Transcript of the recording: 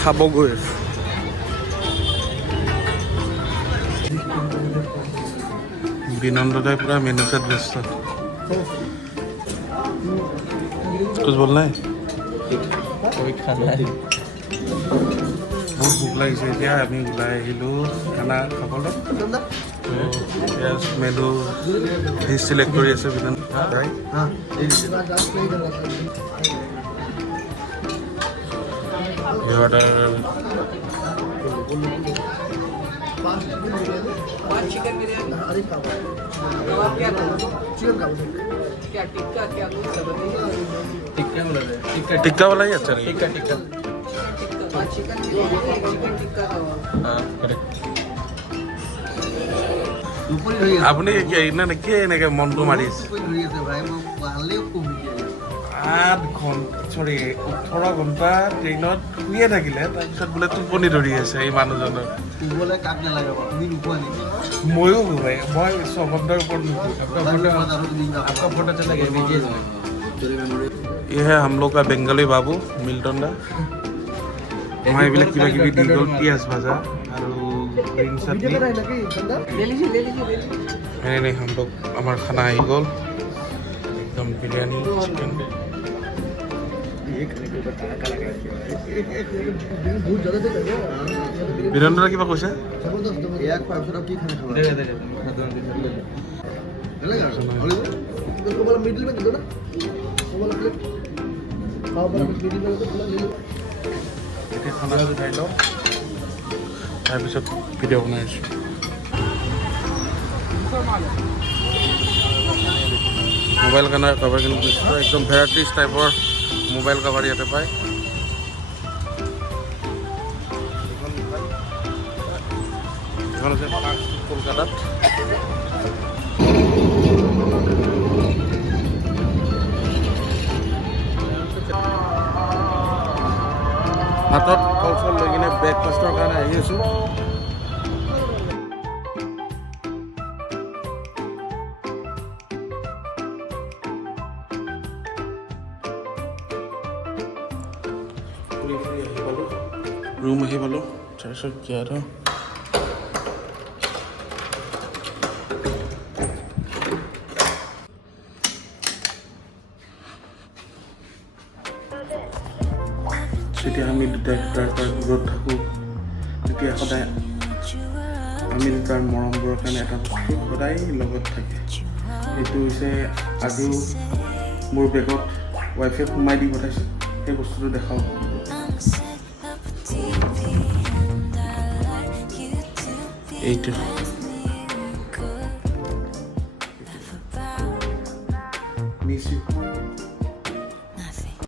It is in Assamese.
খাব গৈ আছো। বিনন্দদাই পুৰা মেনু চেট ব্যস্ত। कुछ बोलना है? कोई खाना है बहुत भूक লাগিছে এতিয়া আমি ওলাই আহিলোঁ খানা খাবলৈ। মেনু ভেজ চিলেক্ট কৰি আছে বিনন্দ ৰাইট। चिकन बिरयानी आप क्या चिकन का क्या टिक्का क्या कुछ टिक्का बोला है टिक्का वाला ही अच्छा रहेगा। टिक्का टिक्का चिकन बिरयानी चिकन टिक्का का हाँ करेक्ट আপুনি কি এনেকৈ মনটো মাৰিছে? 18 ঘণ্টা ট্ৰেইনত শুয়ে থাকিলে, তাৰপিছত বোলে টোপনি ধৰি আছে এই মানুহজনৰ। ময়ো ভাই মই 6 ঘণ্টাৰ ওপৰত নুশু। ये है हम लोग का बेंगली बाबू मिल्टन दा। वहाँ এইবিলাক কিবা কিবি দি গ'ল, পিঁয়াজ ভাজা আৰু গ্ৰীণ চাটনি। नहीं हम लोग हमारा खाना आई गल एकदम बिरयानी चिकन। বীৰেন্দ্ৰ কিবা কৈছে? খানা খাই লওঁ তাৰপিছত ভিডিঅ' বনাই আছোঁ। মোবাইল কভাৰ কিন্তু একদম ভেৰাইটিজ টাইপৰ মোবাইল কভাৰ ইয়াতে পায়। এখন আছে কলকাতাত। হাতত ফল চল লৈ কিনে ব্ৰেকফাষ্টৰ কাৰণে আহি আছোঁ। रूम আহি পালোঁ তাৰপিছত কি আৰু যেতিয়া আমি দুটাই দুটাৰ পৰা দূৰত থাকোঁ তেতিয়া সদায় আমি দুটাৰ মৰমবোৰৰ কাৰণে এটা বস্তু সদায় লগত থাকে। সেইটো হৈছে আজিও মোৰ বেগত ৱাইফে সোমাই দি পঠাইছে, সেই বস্তুটো দেখাওঁ। এইটো মিছ ইউ।